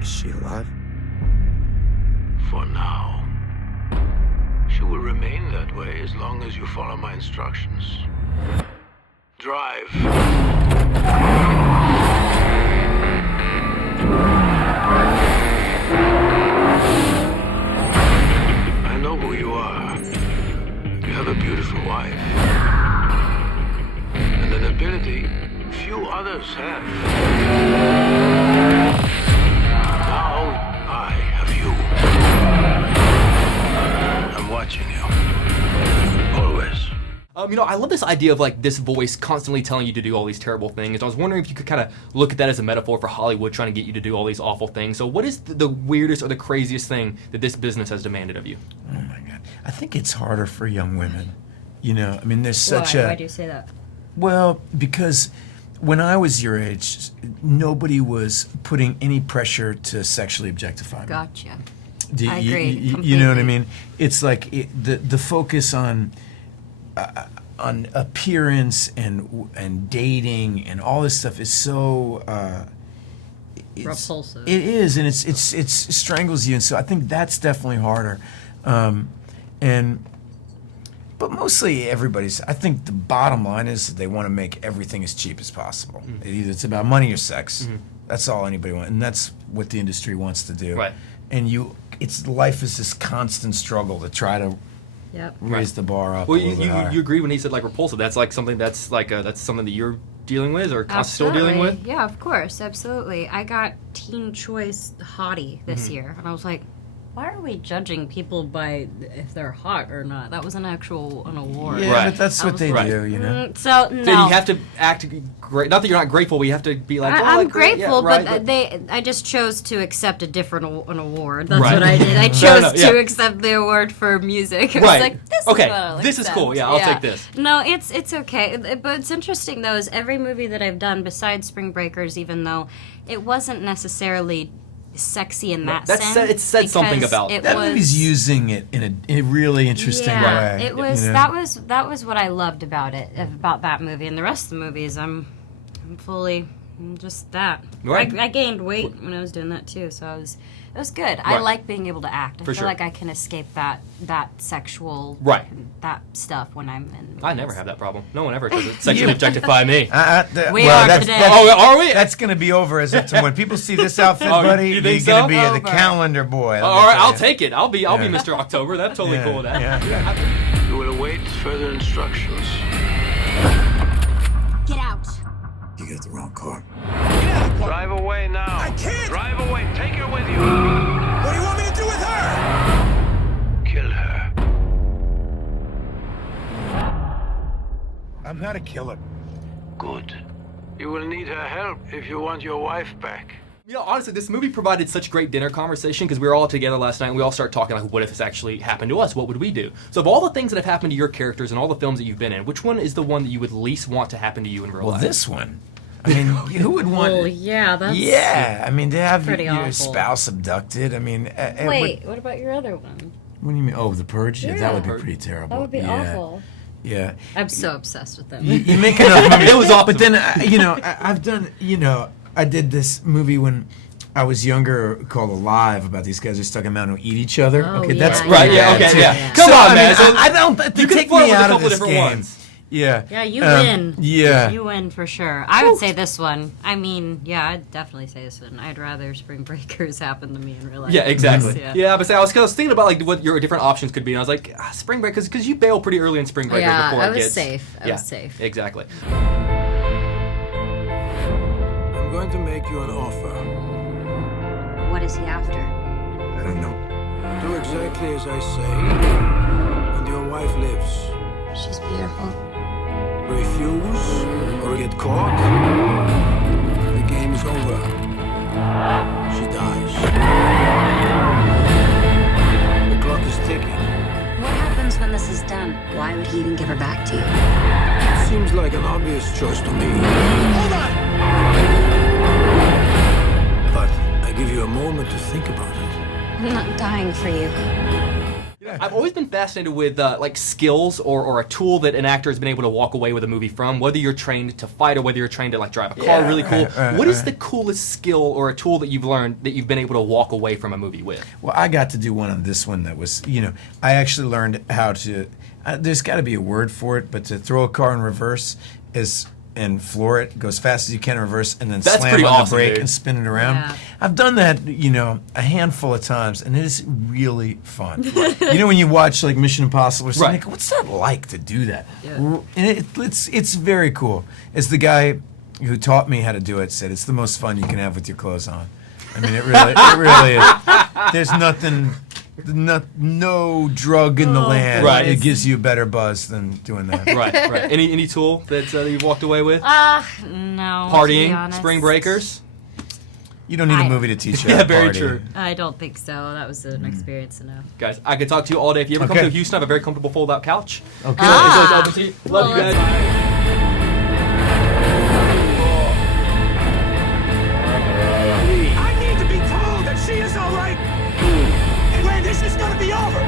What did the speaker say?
Is she alive? For now. She will remain that way as long as you follow my instructions. Drive. I know who you are. You have a beautiful wife. And an ability few others have. Now I have you. I'm watching you. Always. I love this idea of like this voice constantly telling you to do all these terrible things. I was wondering if you could kind of look at that as a metaphor for Hollywood trying to get you to do all these awful things. So what is the weirdest or the craziest thing that this business has demanded of you? Oh my God. I think it's harder for young women. There's such Why do you say that? Well, because when I was your age, nobody was putting any pressure to sexually objectify me. Gotcha. I agree You know what I mean? It's like the focus on appearance and dating and all this stuff is so repulsive. It is, and it strangles you, and so I think that's definitely harder. But mostly everybody's. I think the bottom line is that they want to make everything as cheap as possible. Mm-hmm. Either it's about money or sex. Mm-hmm. That's all anybody wants, and that's what the industry wants to do. Right. And life is this constant struggle to try to raise the bar up. Well, a little bit higher. you agree when he said like repulsive. That's like something that's something that you're dealing with or still dealing with. Yeah, of course, absolutely. I got Teen Choice Hottie this year, and I was like, why are we judging people by if they're hot or not? That was an award. Yeah, but that's what they do, you know. So no. So you have to act great. Not that you're not grateful, but you have to be like. I'm grateful, right, but I just chose to accept an award. That's what I did. I chose to accept the award for music. I was like, this is what I'll this is accept. cool. Yeah, I'll take this. No, it's okay. But it's interesting though. Is every movie that I've done besides Spring Breakers, even though it wasn't necessarily sexy in that sense. It said something about that movie's using it in a really interesting way. It was that was what I loved about it, about that movie, and the rest of the movies I'm fully just that. Right. I gained weight when I was doing that too, so it was good. Right. I like being able to act. I feel like I can escape that sexual that stuff when I'm in movies. I never have that problem. No one ever tries to sexually objectify me. We are today. Are we? That's going to be over as if when people see this outfit, buddy, you're going to be the calendar boy. All right, I'll take it. I'll be Mr. October. That's totally cool with that. Yeah. You will await further instructions. Get out. You got the wrong car. Drive away now. I can't. Drive away. Take her with you. What do you want me to do with her? Kill her. I'm not a killer. Good. You will need her help if you want your wife back. Honestly, this movie provided such great dinner conversation because we were all together last night and we all started talking like, what if this actually happened to us? What would we do? So of all the things that have happened to your characters and all the films that you've been in, which one is the one that you would least want to happen to you in real life? Well, this one. I mean, who would want... Well, yeah, that's... Yeah, I mean, to have your awful. spouse abducted, I mean... Wait, what about your other one? What do you mean? Oh, The Purge? Yeah, that would be pretty terrible. That would be awful. Yeah. I'm so obsessed with them. You make enough movies. It was awesome. But then, I've done, I did this movie when I was younger called Alive about these guys who are stuck in a mountain who eat each other. Oh, okay, yeah, that's right. Yeah, okay, yeah. Come on, man. I don't. You can take flirt me with a out of couple this different game. ones. Yeah. Yeah, you win. Yeah. You win for sure. I would say this one. I mean, yeah, I'd definitely say this one. I'd rather Spring Breakers happen to me in real life. Yeah, exactly. Yeah, but I was thinking about like what your different options could be, and I was like, Spring Breakers, because you bail pretty early in Spring Breakers before it gets... safe. I was safe. Exactly. I'm going to make you an offer. What is he after? I don't know. Do exactly as I say, and your wife lives. She's beautiful. Refuse or get caught, the game is over. She dies. The clock is ticking. What happens when this is done? Why would he even give her back to you? It seems like an obvious choice to me. Hold on! But I give you a moment to think about it. I'm not dying for you. I've always been fascinated with like skills or a tool that an actor has been able to walk away with a movie from, whether you're trained to fight or whether you're trained to like drive a car Yeah, really cool. right, What is the coolest skill or a tool that you've learned that you've been able to walk away from a movie with? Well, I got to do one on this one that was, I actually learned how to. There's got to be a word for it, but to throw a car in reverse and floor it, go as fast as you can in reverse, and then That's slam pretty on awesome, the brake dude. and spin it around. Yeah. I've done that, a handful of times, and it is really fun. When you watch like Mission Impossible or something, Right. you go, what's that like to do that? Yeah. And it's very cool. As the guy who taught me how to do it said, it's the most fun you can have with your clothes on. I mean, it really is. There's nothing. No drug in the land. Right. It gives you a better buzz than doing that. Right. Any tool that you've walked away with? No. To be Partying, honest. spring breakers. You don't need a I- movie to teach you Yeah, how to very party. true. I don't think so. That was an experience enough. Guys, I could talk to you all day. If you ever come Okay. to Houston, I have a very comfortable fold-out couch. Okay. It's open to you. Love you Well, guys. I need to be told that she is all right. And when this is gonna be over.